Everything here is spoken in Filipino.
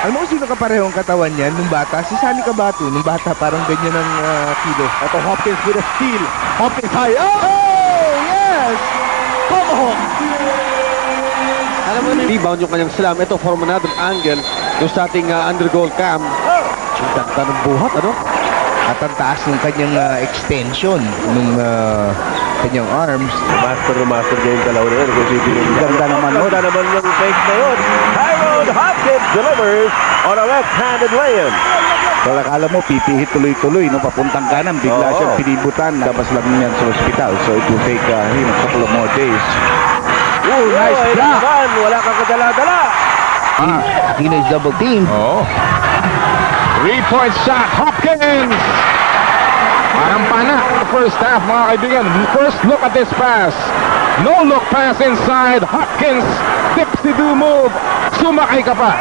Alam mo kung sino kapareho ang katawan niya nung bata? Si Sunny Cabato. Nung bata, parang ganyan ang kilo. Ito Hopkins with a steal. Hopkins high. Oh, yes! Tomahawk! Alam mo na rebound yung kanyang slam. Ito from another angle. Yung sa ating undergoal cam. Ang ganda ng buhat, ano? At ang taas ng kanyang extension nung kanyang arms. Master na master game dalawa na yun. Ganda naman yun. Ganda naman yung fake na yun. Tyrone Hopkins delivers on a left-handed lay-in. Well, akala mo, pipihit tuloy-tuloy, no? Papuntang kanan, bigla Oo. siyang pinibutan. Labas lang niyan sa hospital. So it will take him a couple of more days. Oh, nice Ito block! naman, wala kang kadala-dala. Aquino's double team. Oh. 3-point shot, Hopkins! Parang pana. First half, mga kaibigan. First look at this pass. No look pass inside. Hopkins, dipsy-do move. Sumakay ka pa.